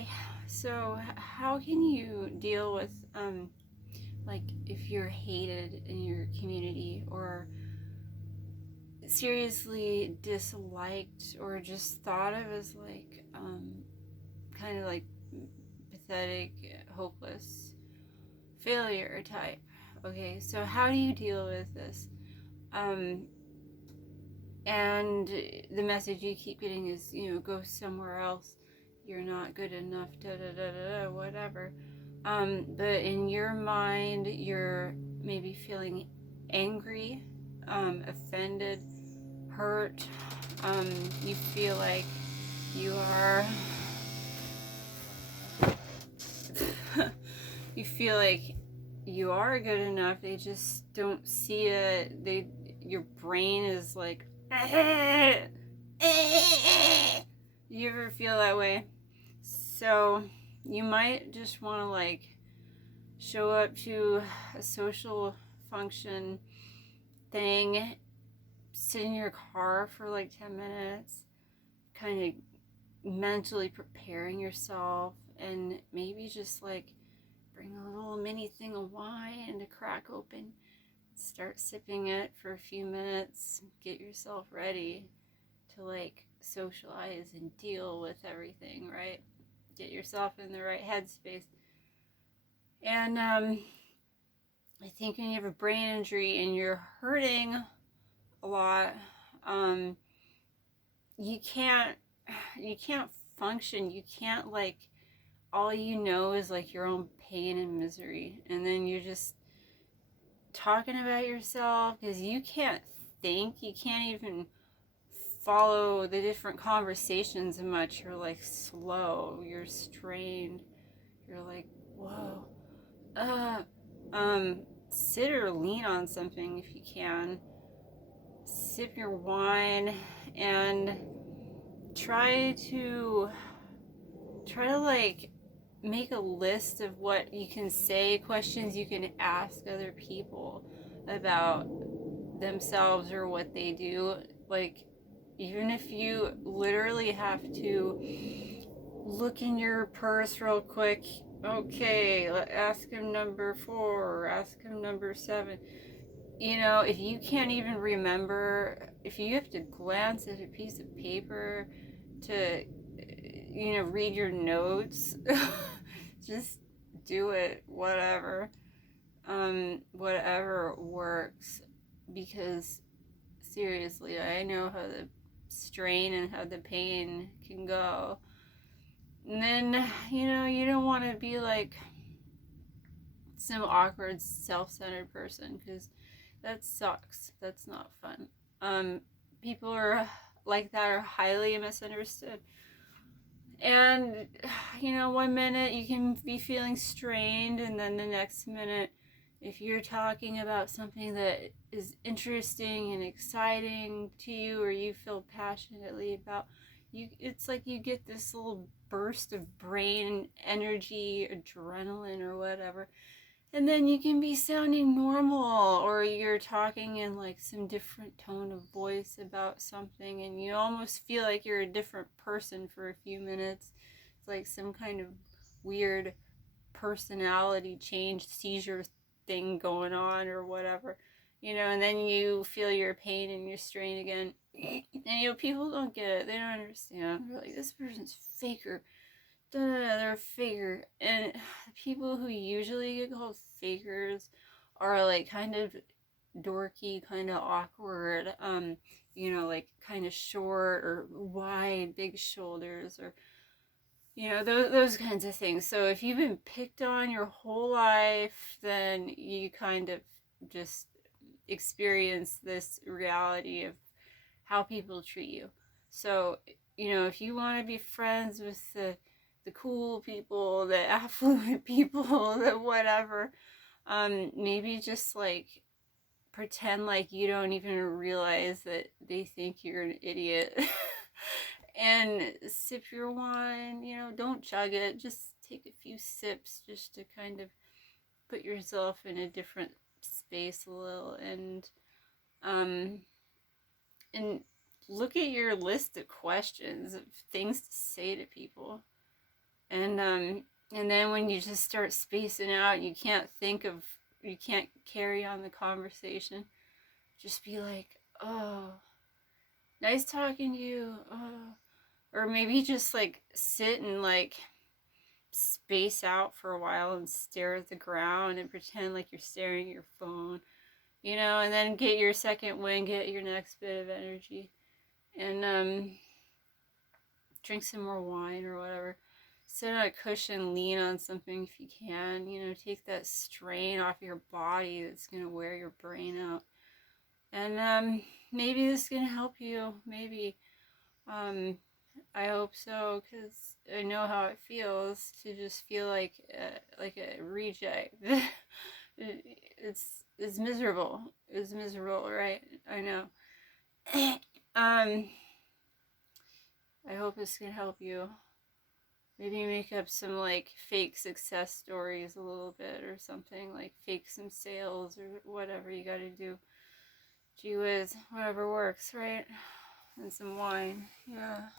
Hi. So, how can you deal with, like, if you're hated in your community or seriously disliked or just thought of as, like, kind of like pathetic, hopeless, failure type? Okay, so how do you deal with this? Um, and the message you keep getting is, go somewhere else. You're not good enough, da da da da da, whatever. But in your mind, you're maybe feeling angry, offended, hurt. You feel like you are. You feel like you are good enough. They just don't see it. Your brain is like. You ever feel that way? So you might just want to like show up to a social function thing, sit in your car for like 10 minutes, kind of mentally preparing yourself, and maybe just like bring a little mini thing of wine to crack open, start sipping it for a few minutes, get yourself ready to like socialize and deal with everything, right? Get yourself in the right headspace. And I think when you have a brain injury and you're hurting a lot, um, you can't you can't function. You can't like all you know is like your own pain and misery, and then you're just talking about yourself because you can't think. You can't even follow the different conversations much. You're like slow. You're strained. You're like, whoa. Uh, sit or lean on something if you can. Sip your wine and try to like make a list of what you can say, questions you can ask other people about themselves or what they do. Like, even if you literally have to look in your purse real quick. Okay, ask him number 4, ask him number 7. If you can't even remember, if you have to glance at a piece of paper to, read your notes, just do it, whatever. Whatever works. Because seriously, I know how the strain and how the pain can go. And then, you don't want to be like some awkward, self-centered person because that sucks. That's not fun. People are like that are highly misunderstood. And, 1 minute you can be feeling strained, and then the next minute, if you're talking about something that is interesting and exciting to you or you feel passionately about, it's like you get this little burst of brain energy, adrenaline, or whatever, and then you can be sounding normal, or you're talking in like some different tone of voice about something, and you almost feel like you're a different person for a few minutes. It's like some kind of weird personality change, seizure thing going on, or whatever. And then you feel your pain and your strain again. And people don't get it. They don't understand. They're like, this person's faker. They're a faker. And people who usually get called fakers are like kind of dorky, kind of awkward, like kind of short or wide, big shoulders, or those kinds of things. So if you've been picked on your whole life, then you kind of just experience this reality of how people treat you. So, if you want to be friends with the cool people, the affluent people, the whatever, maybe just like pretend like you don't even realize that they think you're an idiot. And sip your wine, don't chug it, just take a few sips just to kind of put yourself in a different space a little, um and look at your list of questions of things to say to people. And then when you just start spacing out, you can't carry on the conversation. Just be like, oh, nice talking to you. Oh. Or maybe just like sit and like space out for a while and stare at the ground and pretend like you're staring at your phone, and then get your second wind, get your next bit of energy, and drink some more wine or whatever. Sit on a cushion, lean on something if you can, take that strain off your body that's going to wear your brain out. And maybe this can help you. Maybe. I hope so, because I know how it feels to just feel like a reject. It's miserable. It's miserable, right? I know. I hope this can help you. Maybe make up some like fake success stories a little bit or something, like fake some sales or whatever you gotta do. Gee whiz, whatever works, right? And some wine, yeah.